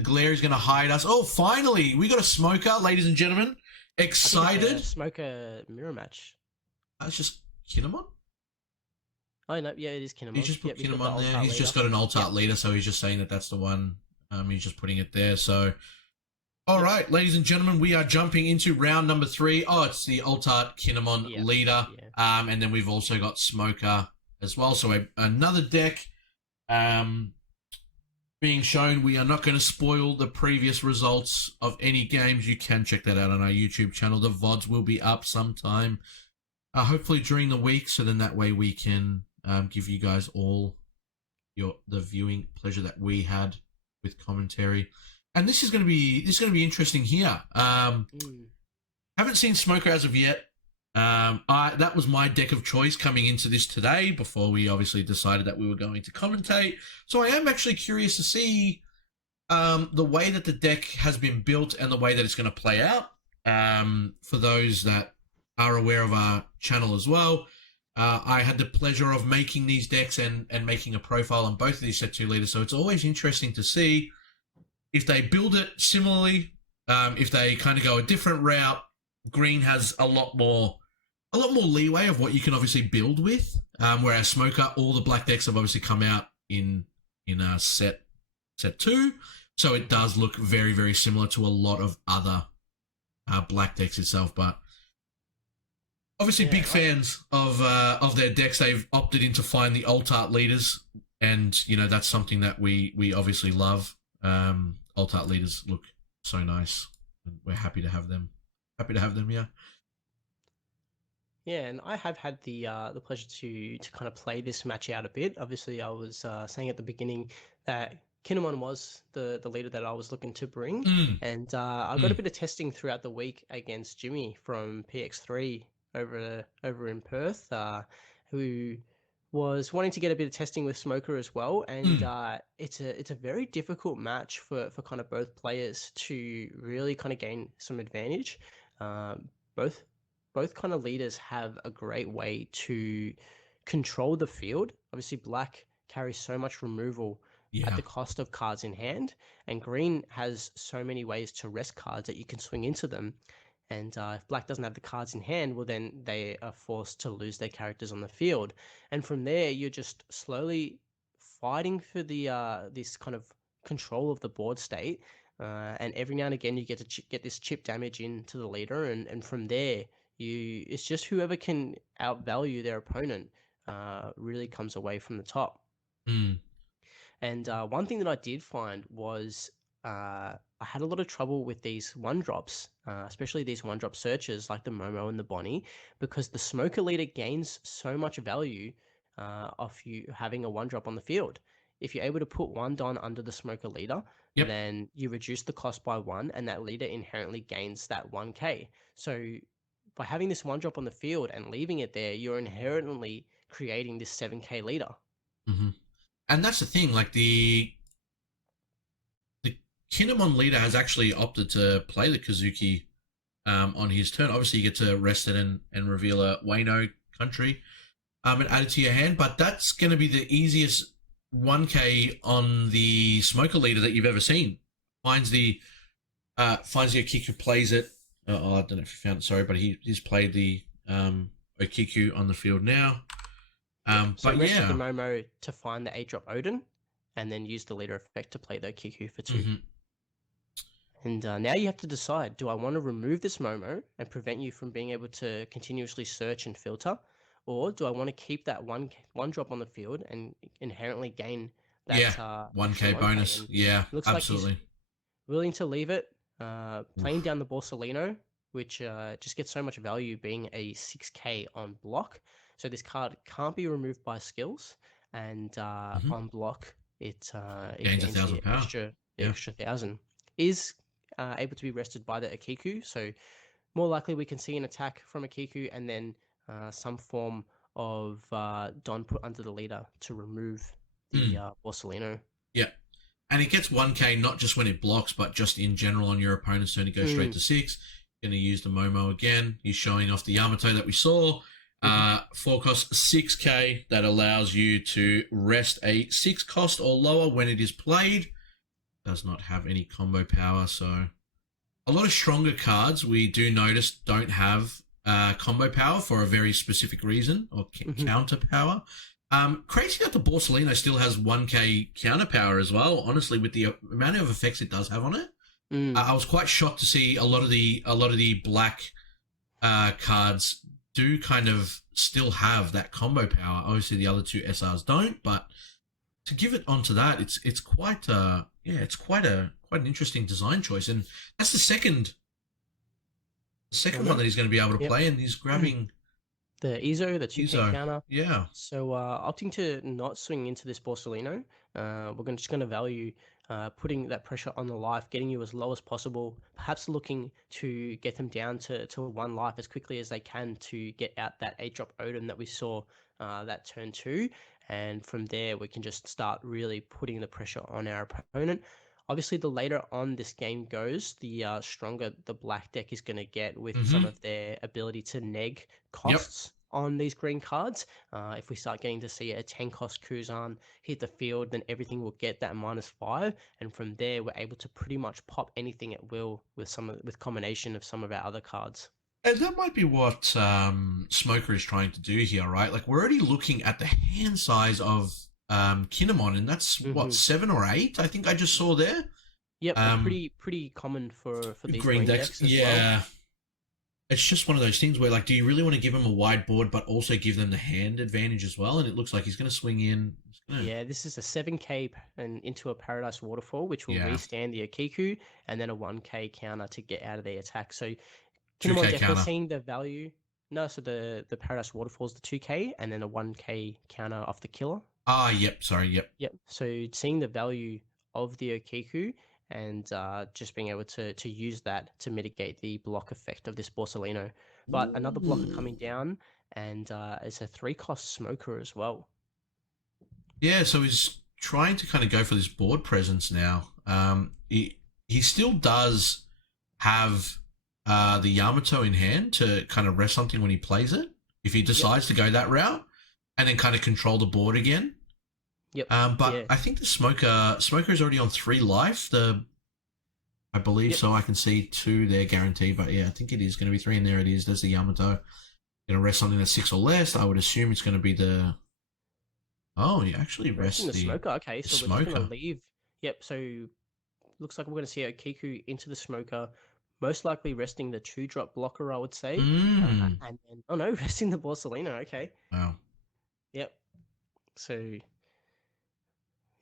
The glare is going to hide us. Oh, finally, we got a smoker, ladies and gentlemen. Excited. Smoker mirror match. It's just Kinemon. Oh no, yeah, it is Kinemon. He's just put Yep, Kinemon there. He's just got an alt-art leader, so he's just saying that that's the one. He's just putting it there. So, all right, ladies and gentlemen, we are jumping into round number 3. Oh, it's the alt-art Kinemon leader. Yeah. And then we've also got Smoker as well. So another deck being shown. We are not going to spoil the previous results of any games. You can check that out on our YouTube channel. The VODs will be up sometime, hopefully during the week, so then that way we can give you guys all the viewing pleasure that we had with commentary. And this is going to be interesting here. Haven't seen Smoker as of yet. That was my deck of choice coming into this today before we obviously decided that we were going to commentate. So I am actually curious to see the way that the deck has been built and the way that it's going to play out. For those that are aware of our channel as well, I had the pleasure of making these decks and making a profile on both of these set 2 leaders. So it's always interesting to see if they build it similarly, if they kind of go a different route. Green has a lot more leeway of what you can obviously build with, whereas Smoker, all the black decks have obviously come out in set 2, so it does look very, very similar to a lot of other black decks itself. But obviously, big fans of their decks. They've opted in to find the alt-art leaders, and that's something that we obviously love. Alt-art leaders look so nice, and we're happy to have them. Yeah. Yeah, and I have had the pleasure to kind of play this match out a bit. Obviously, I was saying at the beginning that Kinemon was the leader that I was looking to bring, and I got a bit of testing throughout the week against Jimmy from PX3 over in Perth, who was wanting to get a bit of testing with Smoker as well, and it's a very difficult match for kind of both players to really kind of gain some advantage. Both kind of leaders have a great way to control the field. Obviously, black carries so much removal at the cost of cards in hand, and green has so many ways to rest cards that you can swing into them. And if black doesn't have the cards in hand, well, then they are forced to lose their characters on the field. And from there, you're just slowly fighting for the this kind of control of the board state. And every now and again, you get to get this chip damage into the leader, and from there, it's just whoever can outvalue their opponent really comes away from the top. And one thing that I did find was I had a lot of trouble with these 1-drops, especially these 1-drop searches like the Momo and the Bonnie, because the Smoker leader gains so much value off you having a 1-drop on the field. If you're able to put 1 Don under the Smoker leader, then you reduce the cost by 1, and that leader inherently gains that 1k. So by having this 1-drop on the field and leaving it there, you're inherently creating this 7k leader. And that's the thing, like the Kinemon leader has actually opted to play the Kazuki on his turn. Obviously, you get to rest it and reveal a Wano country and add it to your hand, but that's going to be the easiest 1k on the Smoker leader that you've ever seen. Finds the Okiku, plays it. I don't know if you found it, sorry, but he's played the Okiku on the field now. So but the Momo to find the 8-drop Odin, and then use the leader effect to play the Okiku for 2. And now you have to decide, do I want to remove this Momo and prevent you from being able to continuously search and filter, or do I want to keep that one drop on the field and inherently gain that 1k bonus? Looks absolutely. Like he's willing to leave it, playing down the Borsalino, which just gets so much value being a 6k on block. So this card can't be removed by skills, and on block it gains 1,000 power. Extra 1,000. Is able to be rested by the Okiku, so more likely we can see an attack from Okiku and then some form of Don put under the leader to remove the Borsalino. Yeah, and it gets 1k not just when it blocks, but just in general on your opponent's turn. It goes straight to 6. Going to use the Momo again. He's showing off the Yamato that we saw. 4 cost 6k. That allows you to rest a 6 cost or lower when it is played. does not have any combo power. So a lot of stronger cards we do notice don't have combo power for a very specific reason, or counter power. Crazy that the Borsalino still has 1k counter power as well. Honestly, with the amount of effects it does have on it, I was quite shocked to see a lot of the black cards do kind of still have that combo power. Obviously, the other two SRs don't, but to give it onto that, it's quite an interesting design choice, and that's the second one that he's going to be able to play, and he's grabbing the EZO, the 2k counter. Yeah. So opting to not swing into this Borsalino, we're just going to value putting that pressure on the life, getting you as low as possible, perhaps looking to get them down to 1 life as quickly as they can to get out that 8-drop Odin that we saw that turn 2. And from there, we can just start really putting the pressure on our opponent. Obviously, the later on this game goes, the stronger the black deck is going to get with some of their ability to neg costs on these green cards. If we start getting to see a 10-cost Kuzan hit the field, then everything will get that -5. And from there, we're able to pretty much pop anything at will with combination of some of our other cards. And that might be what Smoker is trying to do here, right? Like, we're already looking at the hand size of Kinemon, and that's what, 7 or 8? I think I just saw there. Yep, pretty common for these green decks as well. It's just one of those things where, like, do you really want to give them a wide board, but also give them the hand advantage as well? And it looks like he's going to swing in. Yeah, this is a 7k and into a Paradise Waterfall, which will restand the Okiku, and then a 1k counter to get out of the attack. So Kinemon definitely counter. Seeing the value. No, so the Paradise Waterfall is the 2k, and then a 1k counter off the killer. Yep. Yep. So seeing the value of the Okiku and just being able to use that to mitigate the block effect of this Borsalino. But another blocker coming down, and it's a 3-cost Smoker as well. Yeah, so he's trying to kind of go for this board presence now. He still does have the Yamato in hand to kind of rest something when he plays it, if he decides to go that route, and then kind of control the board again. Yep. But I think the Smoker is already on 3 life. I believe so. I can see 2 there guaranteed, but yeah, I think it is going to be 3, and there it is. There's the Yamato. Going to rest something that's 6 or less. I would assume it's going to be the. Oh, you actually rest the Smoker. Okay, so Smoker. we're just going to leave. Yep. So looks like we're going to see Okiku into the Smoker. Most likely resting the 2-drop blocker, I would say. And then, resting the Borsalino. Okay. Wow. Yep. So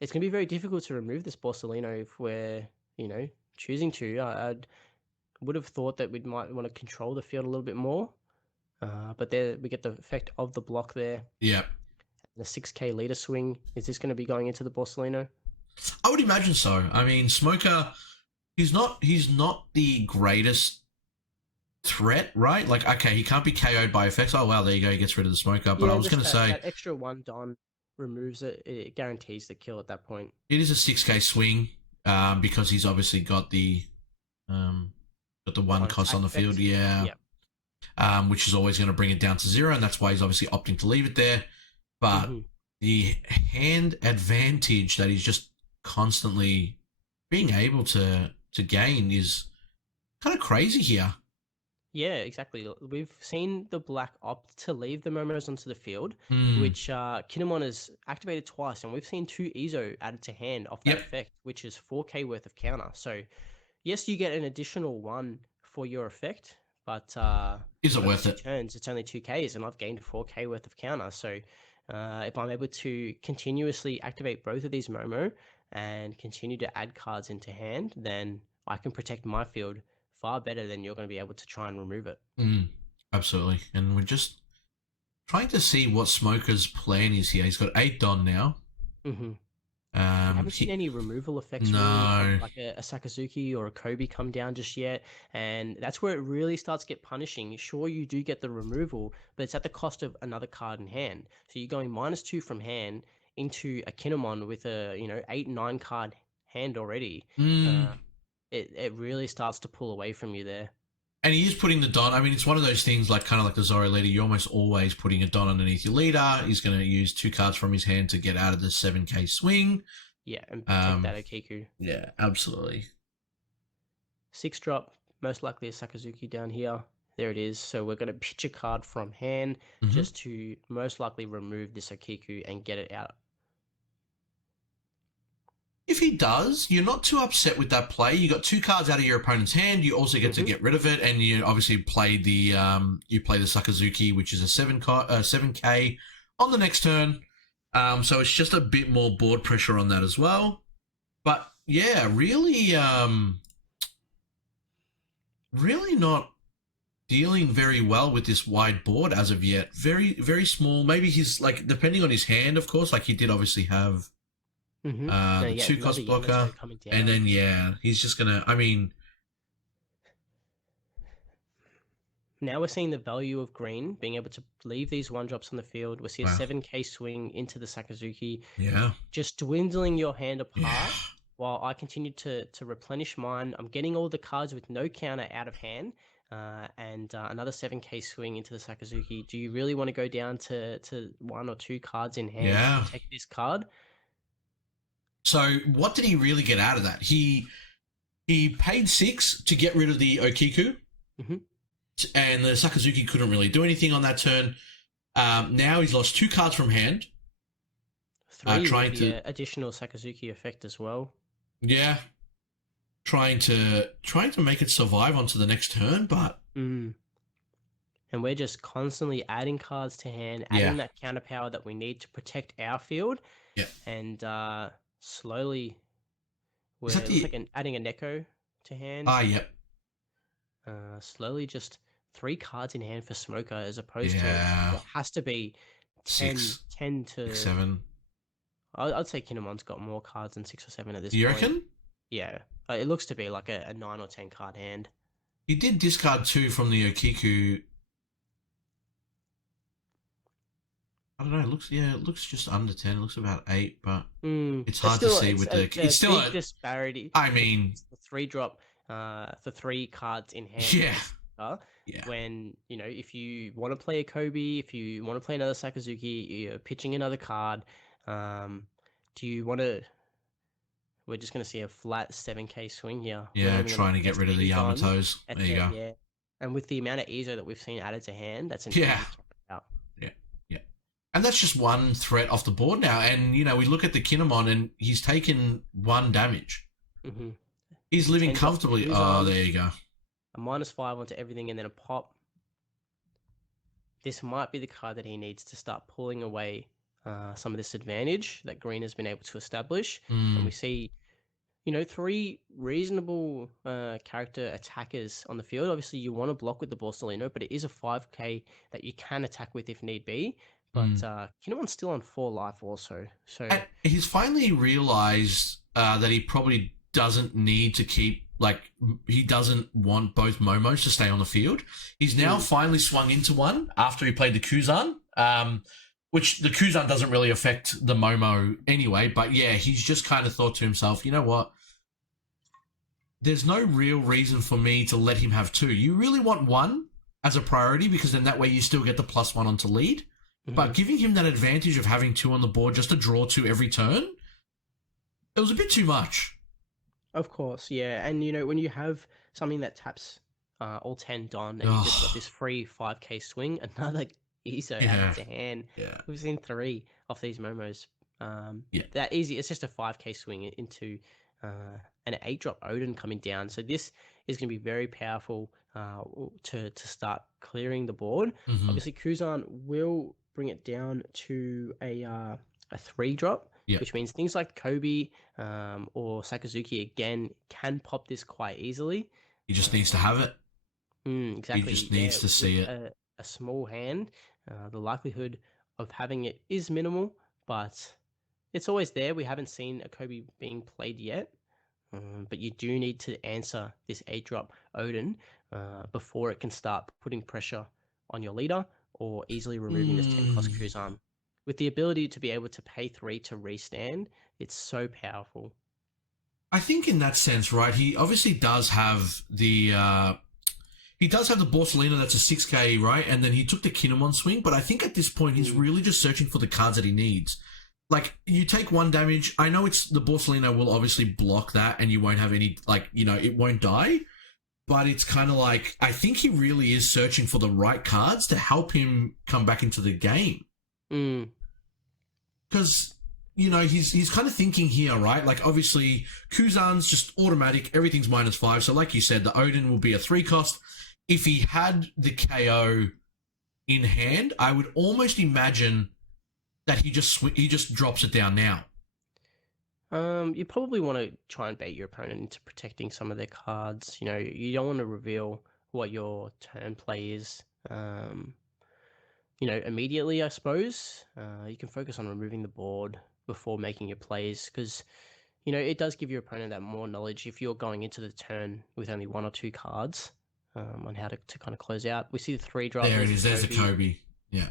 it's going to be very difficult to remove this Borsalino if we're, choosing to. I would have thought that we might want to control the field a little bit more. But there we get the effect of the block there. Yep. The 6k leader swing. Is this going to be going into the Borsalino? I would imagine so. I mean, Smoker, he's not the greatest threat, right? Like, okay, he can't be KO'd by effects. Oh, wow, there you go. He gets rid of the Smoker. But I was going to say, that extra 1 Don removes it. It guarantees the kill at that point. It is a 6k swing because he's obviously got the 1 cost on the field. Yeah. Which is always going to bring it down to 0, and that's why he's obviously opting to leave it there. But the hand advantage that he's just constantly being able to gain is kind of crazy here. Yeah, exactly. We've seen the black opt to leave the Momos onto the field, which Kinemon has activated twice, and we've seen 2 EZO added to hand off that effect, which is 4k worth of counter. So, yes, you get an additional 1 for your effect, but is it worth it? Turns, it's only 2Ks, and I've gained 4k worth of counter. So, if I'm able to continuously activate both of these Momo and continue to add cards into hand, then I can protect my field far better than you're going to be able to try and remove it. Absolutely. And we're just trying to see what Smoker's plan is here. He's got 8 Don now. I haven't seen any removal effects really, like a Sakazuki or a Kobe come down just yet, and that's where it really starts to get punishing. Sure, you do get the removal, but it's at the cost of another card in hand. So you're going -2 from hand into a Kinemon with a 8-9 card hand already. It really starts to pull away from you there. And he is putting the Don. I mean, it's one of those things kind of like the Zoro leader. You're almost always putting a Don underneath your leader. He's going to use 2 cards from his hand to get out of the 7k swing. Yeah, and protect that Okiku. Yeah, absolutely. 6-drop, most likely a Sakazuki down here. There it is. So we're going to pitch a card from hand just to most likely remove this Okiku and get it out. If he does, you're not too upset with that play. You got 2 cards out of your opponent's hand. You also get to get rid of it, and you obviously play the Sakazuki, which is a 7K on the next turn. So it's just a bit more board pressure on that as well. But yeah, really not dealing very well with this wide board as of yet. Very, very small. Maybe he's like, depending on his hand, of course, like he did obviously have the 2-cost blocker. And then, yeah, he's just going to, I mean... Now we're seeing the value of green, being able to leave these 1-drops on the field. We see a 7K swing into the Sakazuki. Yeah. Just dwindling your hand apart while I continue to replenish mine. I'm getting all the cards with no counter out of hand. And another 7K swing into the Sakazuki. Do you really want to go down to 1 or 2 cards in hand to protect this card? So what did he really get out of that? He paid 6 to get rid of the Okiku. And the Sakazuki couldn't really do anything on that turn. Now he's lost 2 cards from hand. 3 trying to additional Sakazuki effect as well. Yeah. Trying to make it survive onto the next turn, but... And we're just constantly adding cards to hand, adding that counter power that we need to protect our field. Yeah. And slowly we're adding a Neko to hand. Yep. Slowly just 3 cards in hand for Smoker as opposed to it has to be 10 to 7. I'd say Kinemon's got more cards than 6 or 7 at this point. You reckon? Yeah. It looks to be like a 9 or 10 card hand. He did discard 2 from the Okiku. I don't know. It looks just under 10. It looks about 8, but it's hard to see with the. It's still a disparity. I mean, the 3-drop for 3 cards in hand. Yeah. When if you want to play a Kobe, if you want to play another Sakazuki, you're pitching another card. Do you want to? We're just going to see a flat 7K swing here. Yeah, trying to get rid of the Yamatos. There you go. Yeah, and with the amount of EZO that we've seen added to hand, that's an Yeah. And that's just 1 threat off the board now. And, we look at the Kinemon and he's taken 1 damage. He's living comfortably. Oh, there you go. A -5 onto everything and then a pop. This might be the card that he needs to start pulling away some of this advantage that green has been able to establish. And we see, 3 reasonable character attackers on the field. Obviously, you want to block with the Borsalino, but it is a 5K that you can attack with if need be. But Kinemon's still on 4 life also. So he's finally realized that he probably doesn't need to keep, he doesn't want both Momos to stay on the field. He's now finally swung into one after he played the Kuzan, which the Kuzan doesn't really affect the Momo anyway. But yeah, he's just kind of thought to himself, you know what? There's no real reason for me to let him have 2. You really want 1 as a priority because then that way you still get the +1 onto lead. But giving him that advantage of having 2 on the board just to draw 2 every turn, it was a bit too much. Of course, yeah. And, when you have something that taps all 10 Don and you just got this free 5K swing, another EZO added to hand. Yeah. We've seen 3 off these Momos. That easy. It's just a 5K swing into an 8-drop Odin coming down. So this is going to be very powerful to start clearing the board. Obviously, Kuzan will bring it down to a 3-drop, which means things like Kobe or Sakazuki again can pop this quite easily. He just needs to have it. Exactly. He just needs to see it. A small hand, the likelihood of having it is minimal, but it's always there. We haven't seen a Kobe being played yet, but you do need to answer this 8-drop Odin before it can start putting pressure on your leader or easily removing this 10-cost Kuzan. With the ability to be able to pay 3 to restand, it's so powerful. I think in that sense, right, he obviously does have the Borsalino that's a 6K, right? And then he took the Kinemon swing, but I think at this point he's really just searching for the cards that he needs. like you take one damage. I know it's the Borsalino will obviously block that, and you won't have any like it won't die. But it's kind of like I think he really is searching for the right cards to help him come back into the game. Because he's kind of thinking here, right? Like obviously Kuzan's just automatic, everything's -5. So like you said, the Odin will be a 3 cost. If he had the KO in hand, I would almost imagine that he just drops it down now. You probably want to try and bait your opponent into protecting some of their cards. You don't want to reveal what your turn play is. Immediately, I suppose. You can focus on removing the board before making your plays because, it does give your opponent that more knowledge if you're going into the turn with only 1 or 2 cards on how to kind of close out. We see the 3-drop. There it is. There's a Kobe. Yeah.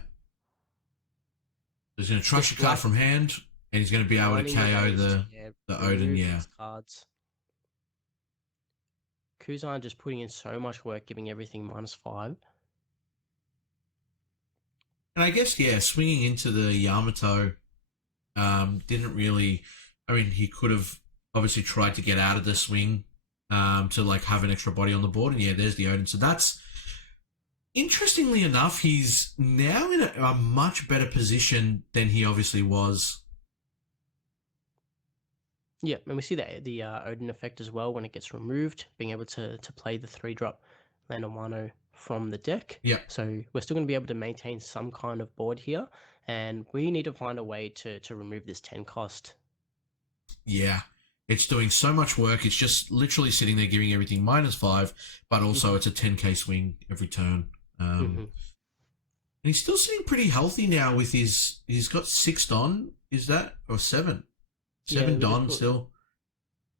He's going to trust your card from hand, and he's going to be able to KO the Odin. Yeah. Cards. Kuzan just putting in so much work, giving everything -5. And I guess, swinging into the Yamato didn't really... I mean, he could have obviously tried to get out of the swing to, like, have an extra body on the board. And, there's the Odin. So that's... Interestingly enough, he's now in a much better position than he obviously was. Yeah, and we see the Odin effect as well when it gets removed, being able to play the 3-drop land on Wano from the deck. Yeah. So we're still going to be able to maintain some kind of board here, and we need to find a way to remove this 10 cost. Yeah, it's doing so much work. It's just literally sitting there giving everything -5, but also it's a 10k swing every turn. And he's still sitting pretty healthy now with he's got 6 Don, is that? Or 7? 7 Don still.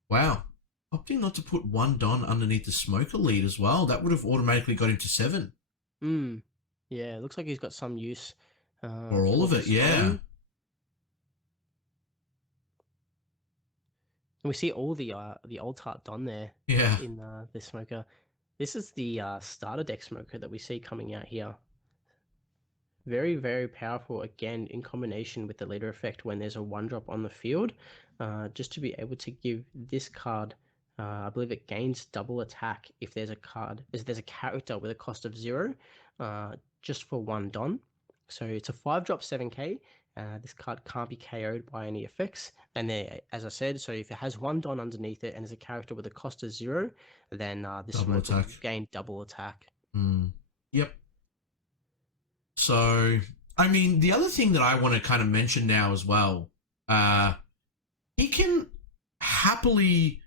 Wow. Opting not to put 1 Don underneath the Smoker lead as well. That would have automatically got him to 7. Yeah, it looks like he's got some use. Or all of it, yeah. And we see all the old Tart Don there in the Smoker. This is the starter deck Smoker that we see coming out here. Very, very powerful, again, in combination with the leader effect when there's a 1-drop on the field. Just to be able to give this card, I believe it gains double attack if there's a character with a cost of 0, just for 1 Don. So it's a 5-drop 7k. This card can't be KO'd by any effects. And there, as I said, so if it has 1 Don underneath it and there's a character with a cost of 0, then this will gain double attack. Yep. So, I mean, the other thing that I want to kind of mention now as well, he can happily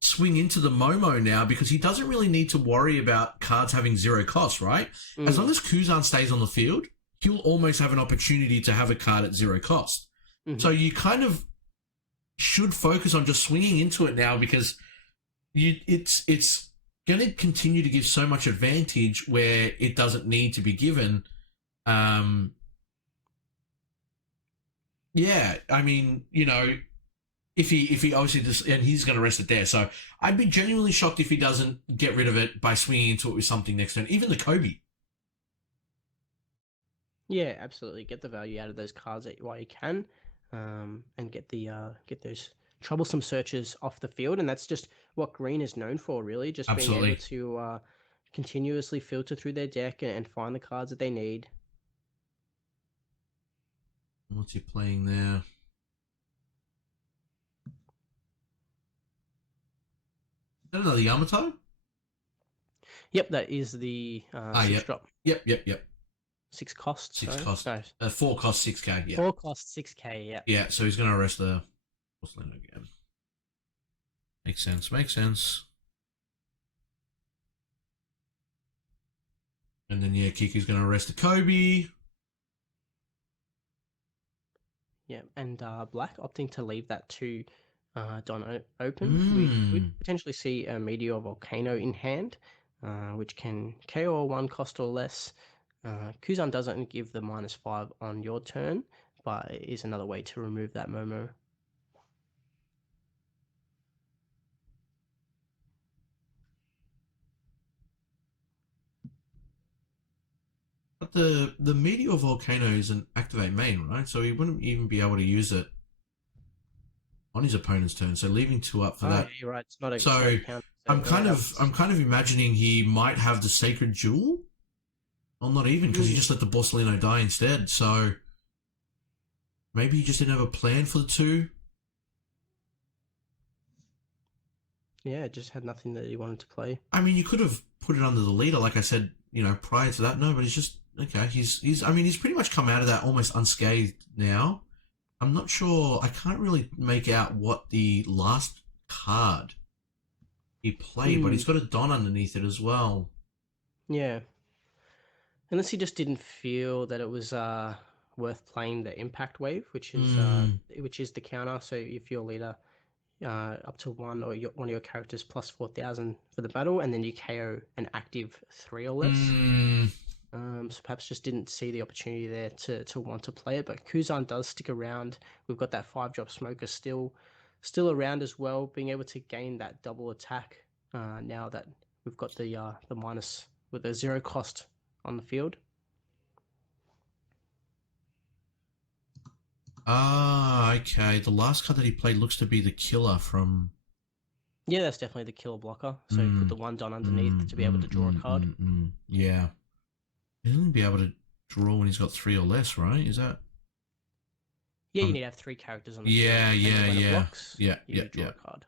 swing into the Momo now because he doesn't really need to worry about cards having 0 cost, right? As long as Kuzan stays on the field, he'll almost have an opportunity to have a card at 0 cost. So you kind of should focus on just swinging into it now because it's going to continue to give so much advantage where it doesn't need to be given. Yeah, I mean, if he obviously just, and he's going to rest it there. So I'd be genuinely shocked if he doesn't get rid of it by swinging into it with something next turn. Even the Kobe. Yeah, absolutely. Get the value out of those cards while you can, and get those troublesome searches off the field. And that's just what Green is known for, really. Just being able to continuously filter through their deck and find the cards that they need. What's he playing there? Is that another Yamato? Yep, that is the 6-drop. Yep. 6 cost. 6 sorry. cost. No. 4 cost 6k. Yeah. 4 cost 6k. Yeah. Yeah. So he's going to arrest the Porcelain again. Makes sense. And then Kiki's going to arrest the Kobe. Yeah, and Black opting to leave that 2 Don open. We potentially see a Meteor Volcano in hand, which can KO 1 cost or less. Kuzan doesn't give the -5 on your turn, but is another way to remove that Momo. But the Meteor Volcano is an activate main, right? So he wouldn't even be able to use it on his opponent's turn. So leaving 2 up for Oh, that. yeah, you're right. It's not a So counter. I'm kind of imagining he might have the Sacred Jewel. Well, not even, because he just let the Borsalino die instead. So maybe he just didn't have a plan for the 2. Yeah, just had nothing that he wanted to play. I mean, you could have put it under the leader, like I said, prior to that. No, but he's just okay. He's pretty much come out of that almost unscathed now. I'm not sure. I can't really make out what the last card he played, but he's got a Don underneath it as well. Yeah. Unless he just didn't feel that it was worth playing the impact wave, which is the counter. So if your leader up to 1 or one of your characters plus 4,000 for the battle, and then you KO an active 3 or less. So perhaps just didn't see the opportunity there to want to play it. But Kuzan does stick around. We've got that 5-drop smoker still around as well, being able to gain that double attack now that we've got the minus with a 0 cost on the field. Okay. The last card that he played looks to be the killer from... Yeah, that's definitely the killer blocker. So you put the 1 Don underneath to be able to draw a card. Yeah. He'll be able to draw when he's got 3 or less, right? Is that... Yeah, you need to have 3 characters on the field. Yeah. Draw a card.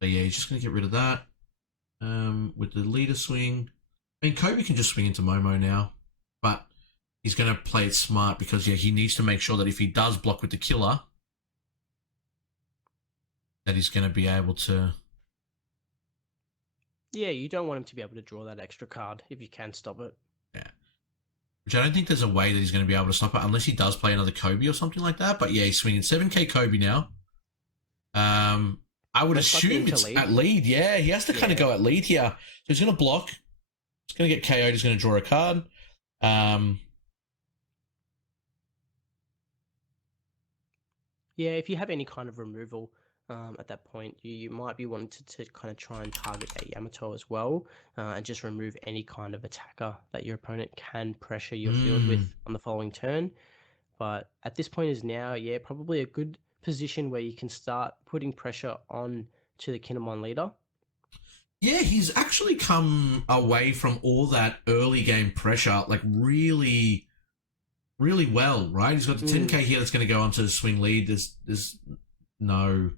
So yeah, he's just going to get rid of that. With the leader swing... I mean, Kobe can just swing into Momo now, but he's going to play it smart because, he needs to make sure that if he does block with the killer, that he's going to be able to... Yeah, you don't want him to be able to draw that extra card if you can stop it. Yeah. Which I don't think there's a way that he's going to be able to stop it unless he does play another Kobe or something like that. But yeah, he's swinging 7k Kobe now. I would assume it's at lead. Yeah, he has to kind of go at lead here. So he's going to block. He's going to get KO'd. He's going to draw a card. Yeah, if you have any kind of removal at that point, you might be wanting to kind of try and target that Yamato as well and just remove any kind of attacker that your opponent can pressure your field with on the following turn. But at this point is now, probably a good position where you can start putting pressure on to the Kinemon leader. Yeah, he's actually come away from all that early game pressure, like really, really well, right? He's got the 10k here that's going to go onto the swing lead. There's no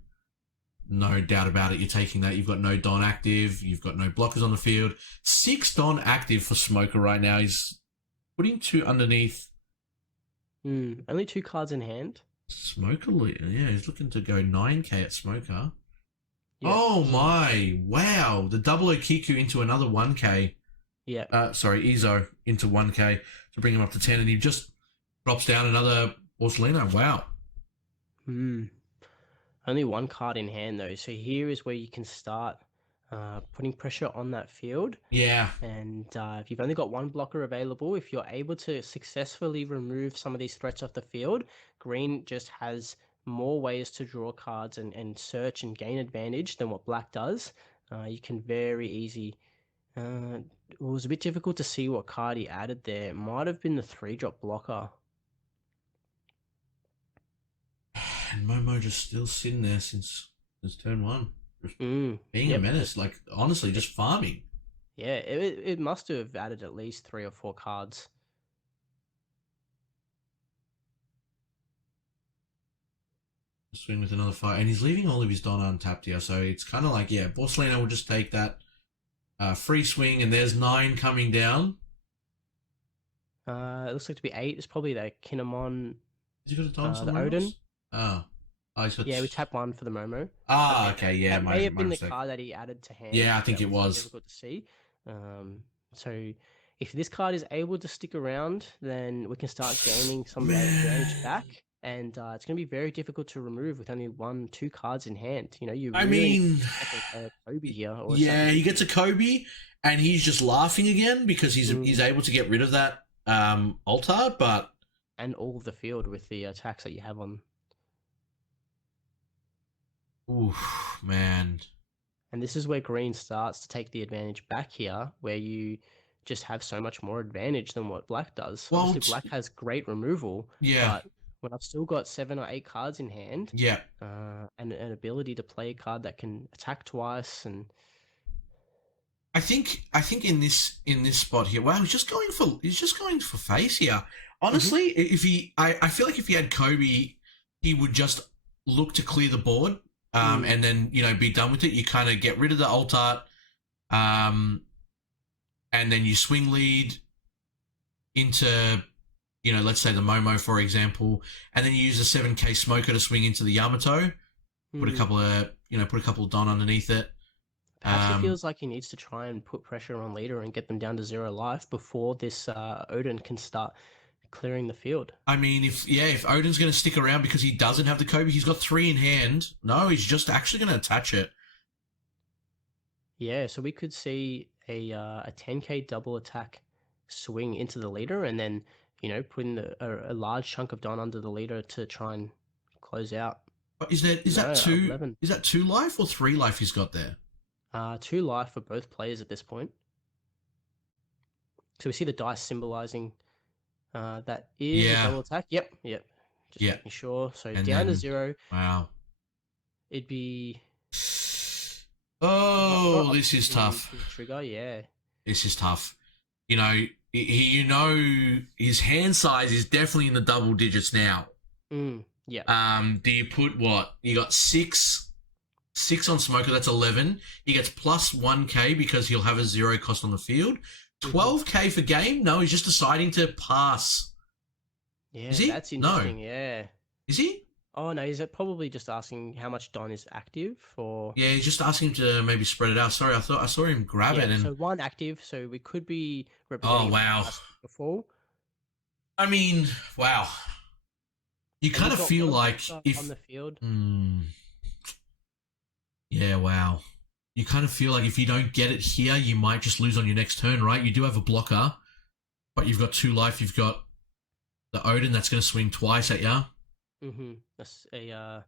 doubt about it. You're taking that. You've got no Don active. You've got no blockers on the field. 6 Don active for Smoker right now. He's putting 2 underneath. Only 2 cards in hand. Smoker, yeah, he's looking to go 9k at Smoker. Yeah. Oh my, wow. The double Okiku into another 1k. Yeah. Sorry, Izo into 1k to bring him up to 10, and he just drops down another Borsalino. Wow. Only 1 card in hand, though. So here is where you can start putting pressure on that field. Yeah. And if you've only got 1 blocker available, if you're able to successfully remove some of these threats off the field, green just has more ways to draw cards and search and gain advantage than what black does. You can very easy... it was a bit difficult to see what card he added there. It might have been the 3-drop blocker. And Momo just still sitting there since turn 1. Just being a menace, like, honestly, just farming. Yeah, it must have added at least 3 or 4 cards. Swing with another 5. And he's leaving all of his Don untapped here, so it's kind of like, Borsalino will just take that free swing, and there's 9 coming down. It looks like to be 8. It's probably the Kinemon. Has he got a Don somewhere the Odin. Else? He's got... Yeah, we tap 1 for the Momo. Okay, yeah. That may have been the card that he added to hand. Yeah, I think it was. Difficult to see. So if this card is able to stick around, then we can start gaining some of that advantage back. And it's going to be very difficult to remove with only 1-2 cards in hand. Need a Kobe here. He gets a Kobe, and he's just laughing again because he's able to get rid of that altar, but... And all of the field with the attacks that you have on. Oof, man. And this is where green starts to take the advantage back here, where you just have so much more advantage than what black does. Well, Obviously, black has great removal, yeah, but when I've still got 7 or 8 cards in hand, yeah. and an ability to play a card that can attack twice, and I think in this spot here, wow, he's just going for face here. Honestly, if I feel like if he had Kobe, he would just look to clear the board, and then be done with it. You kind of get rid of the alt art, and then you swing lead into, let's say the Momo, for example, and then you use the 7k smoker to swing into the Yamato, put a couple of Don underneath it. Perhaps he feels like he needs to try and put pressure on leader and get them down to 0 life before this Odin can start clearing the field. I mean, if Odin's going to stick around because he doesn't have the Kobe, he's got 3 in hand. No, he's just actually going to attach it. Yeah, so we could see a 10k double attack swing into the leader, and then putting a large chunk of Don under the leader to try and close out. Is that 2 life or 3 life he's got there? 2 life for both players at this point. So we see the dice symbolizing that is a double attack. Yep. Just making sure. So and down to 0. Wow. It'd be. Oh, this is tough. Trigger, yeah. This is tough. His hand size is definitely in the double digits now. Yeah. Do you put what? You got 6 on Smoker, that's 11. He gets plus 1k because he'll have a 0 cost on the field. 12k for game? No, he's just deciding to pass. Yeah, is he? That's interesting, no. Yeah. Is he? Oh, no, he's probably just asking how much Don is active for... Yeah, he's just asking him to maybe spread it out. Sorry, I thought I saw him grab it. And... So 1 active, so we could be representing... Oh, wow. Before. I mean, wow. You kind of feel like if... On the field. Yeah, wow. You kind of feel like if you don't get it here, you might just lose on your next turn, right? You do have a blocker, but you've got 2 life. You've got the Odin that's going to swing twice at you. That's a...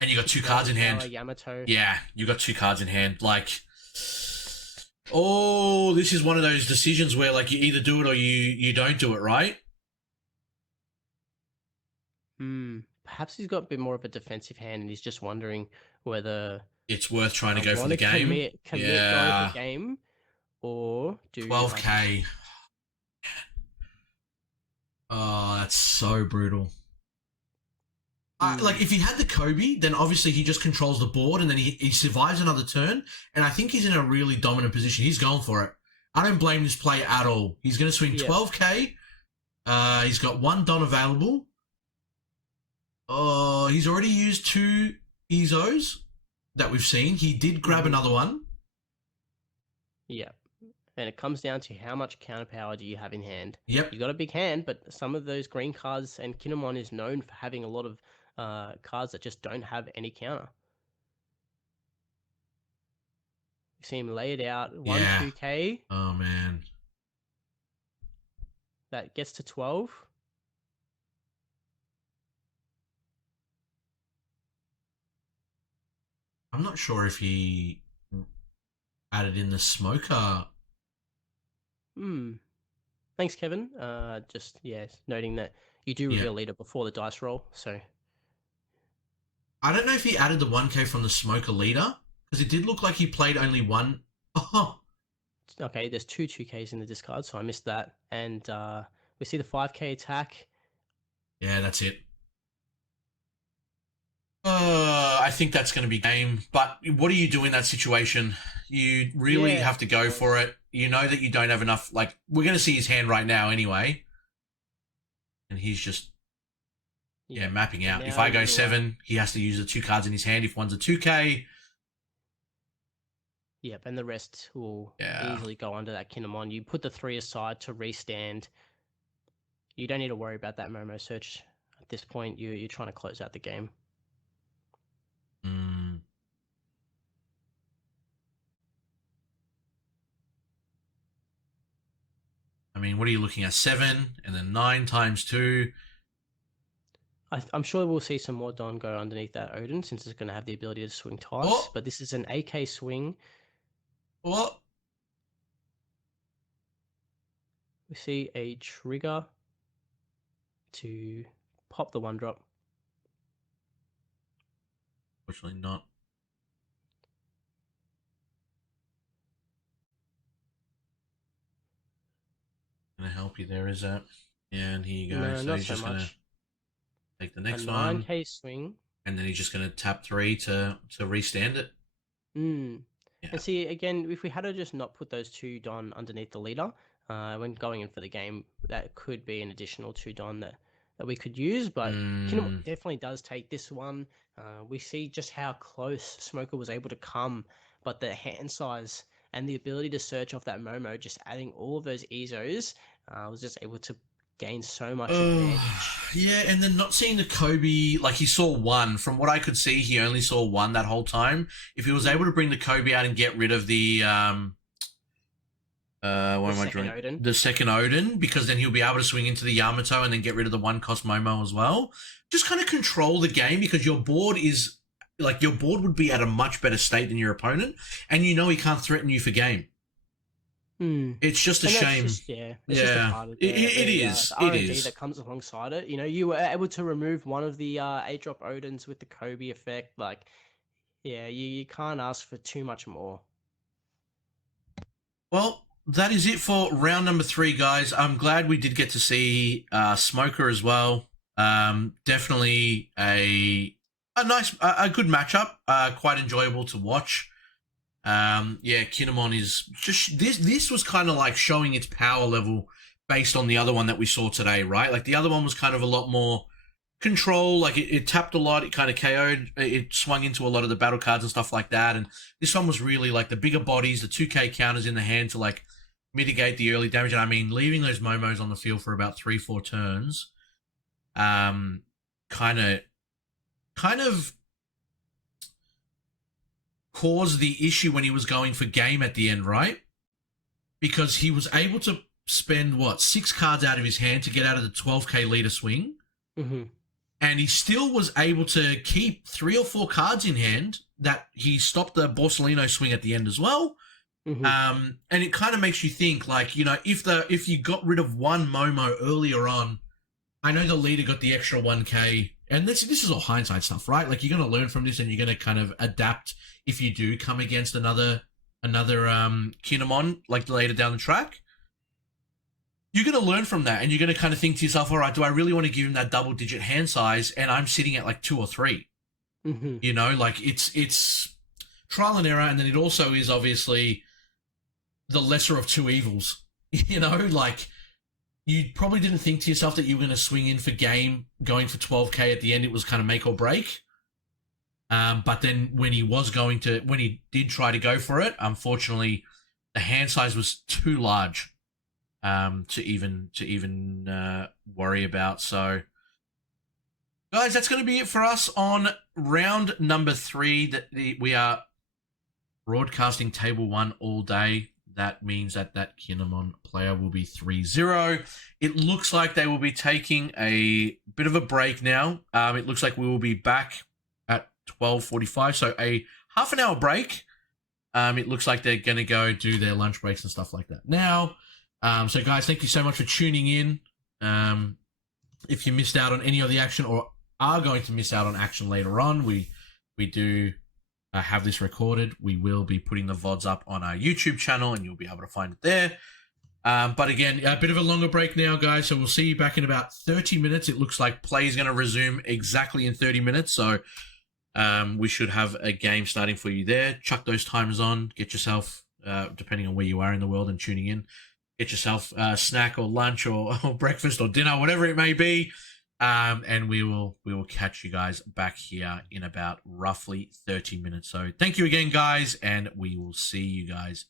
and you got 2 cards in hand. Yamato. Yeah, you got 2 cards in hand. Like, oh, this is one of those decisions where, like, you either do it or you don't do it, right? Perhaps he's got a bit more of a defensive hand, and he's just wondering whether it's worth trying to go for the game. Commit go for the game, or do 12k. Oh, that's so brutal. Like, if he had the Kobe, then obviously he just controls the board, and then he survives another turn, and I think he's in a really dominant position. He's going for it. I don't blame this play at all. He's going to swing 12k. He's got 1 Don available. Oh, he's already used 2 Ezos that we've seen. He did grab another one. Yeah. And it comes down to how much counter power do you have in hand. Yep. You got a big hand, but some of those green cards, and Kinemon is known for having a lot of cards that just don't have any counter. You see him lay it out, 2k. Oh, man. That gets to 12. I'm not sure if he added in the smoker. Thanks, Kevin. Just noting that you do reveal leader before the dice roll. So I don't know if he added the 1k from the smoker leader, because it did look like he played only 1. Oh. Okay, there's 2 2ks in the discard, so I missed that. And we see the 5k attack. Yeah, that's it. I think that's going to be game. But what do you do in that situation? You really have to go for it. You know that you don't have enough. Like, we're going to see his hand right now anyway. And he's just, mapping out. If I go 7, he has to use the 2 cards in his hand. If one's a 2k. Yep, and the rest will easily go under that Kinemon. You put the 3 aside to restand. You don't need to worry about that Momo search. At this point, you're trying to close out the game. I mean, what are you looking at? 7 and then 9 times 2. I'm sure we'll see some more Don go underneath that Odin, since it's going to have the ability to swing twice. But this is an AK swing. What? We see a trigger to pop the 1-drop. Fortunately not. Gonna help you there, is that? And here you go. No, So not he's so just gonna much. take the A next one, 9k swing. and then he's just gonna tap 3 to restand it. Mm. Yeah. And see, again, if we had to just not put those 2 Don underneath the leader, when going in for the game, that could be an additional 2 Don that we could use. But Kinemon definitely does take this one. We see just how close Smoker was able to come, but the hand size and the ability to search off that Momo, just adding all of those EZOs, was just able to gain so much advantage. Yeah, and then not seeing the Kobe, like he saw one. From what I could see, he only saw one that whole time. If he was able to bring the Kobe out and get rid of the Odin. The second Odin, because then he'll be able to swing into the Yamato and then get rid of the 1-cost Momo as well. Just kind of control the game, because your board is like, your board would be at a much better state than your opponent, and you know he can't threaten you for game. It's just a shame. Just a part of it is. It is. that comes alongside it. You know, you were able to remove one of the 8-drop Odins with the Kobe effect. Like, yeah, you can't ask for too much more. Well, that is it for round number 3, guys. I'm glad we did get to see Smoker as well. Definitely a good matchup. Quite enjoyable to watch. Kinemon is just this was kind of like showing its power level based on the other one that we saw today, right? Like the other one was kind of a lot more control, like it tapped a lot, it kind of KO'd, it swung into a lot of the battle cards and stuff like that, and this one was really like the bigger bodies, the 2k counters in the hand to like mitigate the early damage. And I mean, leaving those Momos on the field for about 3-4 turns kind of caused the issue when he was going for game at the end, right? Because he was able to spend, 6 cards out of his hand to get out of the 12k leader swing. And he still was able to keep 3 or 4 cards in hand that he stopped the Borsellino swing at the end as well. And it kind of makes you think, like, you know, if you got rid of one Momo earlier on, I know the leader got the extra 1k, and this is all hindsight stuff, right? Like, you're going to learn from this, and you're going to kind of adapt if you do come against another Kinemon, like, later down the track. You're going to learn from that, and you're going to kind of think to yourself, all right, do I really want to give him that double-digit hand size, and I'm sitting at, like, 2 or 3? You know, like, it's trial and error, and then it also is, obviously, the lesser of 2 evils. You know, like, you probably didn't think to yourself that you were going to swing in for game, going for 12k at the end. It was kind of make or break. But then when he did try to go for it, unfortunately, the hand size was too large to even worry about. So, guys, that's going to be it for us on round number 3. We are broadcasting table 1 all day. That means that Kinemon player will be 3-0. It looks like they will be taking a bit of a break now. It looks like we will be back at 12:45, so a half an hour break. It looks like they're going to go do their lunch breaks and stuff like that now. So, guys, thank you so much for tuning in. If you missed out on any of the action or are going to miss out on action later on, we do have this recorded. We will be putting the VODs up on our YouTube channel, and you'll be able to find it there. But again, a bit of a longer break now, guys, so we'll see you back in about 30 minutes. It looks like play is going to resume exactly in 30 minutes, so we should have a game starting for you there. Chuck those timers on. Get yourself, depending on where you are in the world and tuning in, get yourself a snack or lunch or breakfast or dinner, whatever it may be. And we will catch you guys back here in about roughly 30 minutes. So thank you again, guys, and we will see you guys